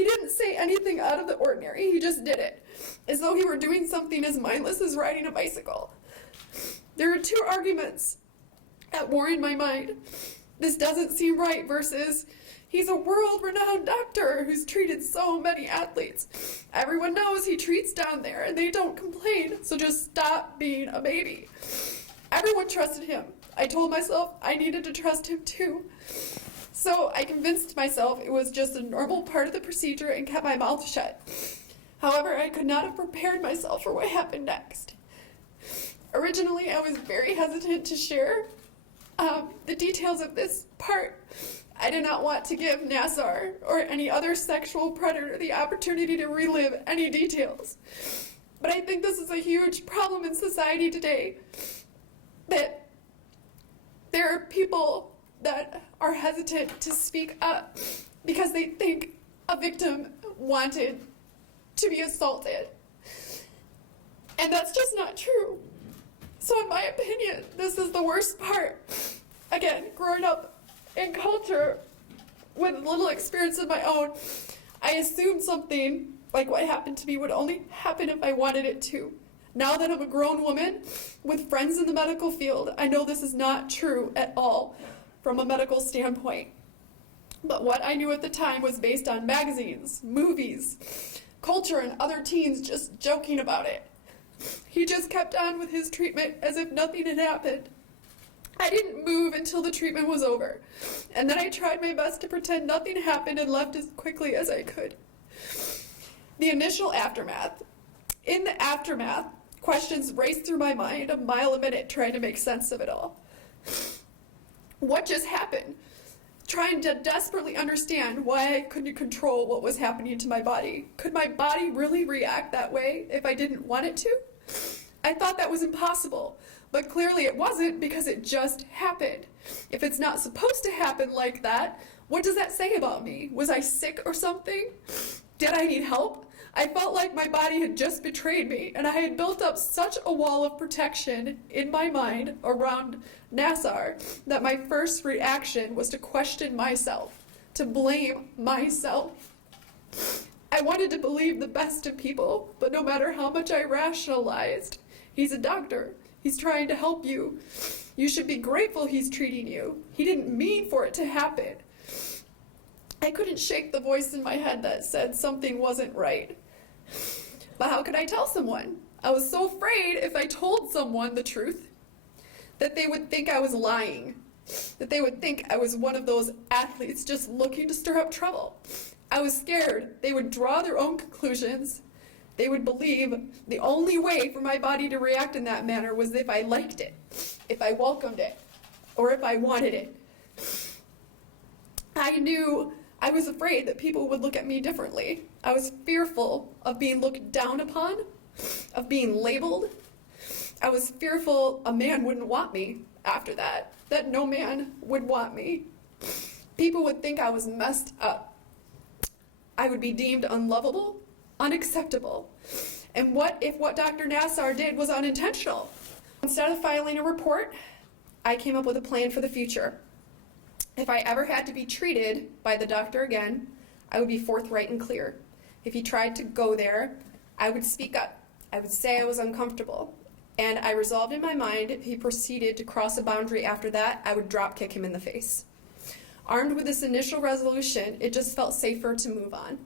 He didn't say anything out of the ordinary, he just did it, as though he were doing something as mindless as riding a bicycle. There are two arguments at war in my mind. This doesn't seem right versus he's a world-renowned doctor who's treated so many athletes. Everyone knows he treats down there and they don't complain, so just stop being a baby. Everyone trusted him. I told myself I needed to trust him too. So I convinced myself it was just a normal part of the procedure and kept my mouth shut. However, I could not have prepared myself for what happened next. Originally, I was very hesitant to share the details of this part. I did not want to give Nassar or any other sexual predator the opportunity to relive any details. But I think this is a huge problem in society today, that there are people that are hesitant to speak up because they think a victim wanted to be assaulted. And that's just not true. So in my opinion, this is the worst part. Again, growing up in culture with little experience of my own, I assumed something like what happened to me would only happen if I wanted it to. Now that I'm a grown woman with friends in the medical field, I know this is not true at all from a medical standpoint. But what I knew at the time was based on magazines, movies, culture, and other teens just joking about it. He just kept on with his treatment as if nothing had happened. I didn't move until the treatment was over, and then I tried my best to pretend nothing happened and left as quickly as I could. The initial aftermath. In the aftermath, questions raced through my mind a mile a minute trying to make sense of it all. What just happened? Trying to desperately understand why I couldn't control what was happening to my body. Could my body really react that way if I didn't want it to? I thought that was impossible, but clearly it wasn't because it just happened. If it's not supposed to happen like that, what does that say about me? Was I sick or something? Did I need help? I felt like my body had just betrayed me, and I had built up such a wall of protection in my mind around Nassar that my first reaction was to question myself, to blame myself. I wanted to believe the best in people, but no matter how much I rationalized, he's a doctor. He's trying to help you. You should be grateful he's treating you. He didn't mean for it to happen. I couldn't shake the voice in my head that said something wasn't right. But how could I tell someone? I was so afraid if I told someone the truth that they would think I was lying, that they would think I was one of those athletes just looking to stir up trouble. I was scared they would draw their own conclusions. They would believe the only way for my body to react in that manner was if I liked it, if I welcomed it, or if I wanted it. I was afraid that people would look at me differently. I was fearful of being looked down upon, of being labeled. I was fearful a man wouldn't want me after that no man would want me. People would think I was messed up. I would be deemed unlovable, unacceptable. And what if what Dr. Nassar did was unintentional? Instead of filing a report, I came up with a plan for the future. If I ever had to be treated by the doctor again, I would be forthright and clear. If he tried to go there, I would speak up. I would say I was uncomfortable. And I resolved in my mind if he proceeded to cross a boundary after that, I would drop kick him in the face. Armed with this initial resolution, it just felt safer to move on.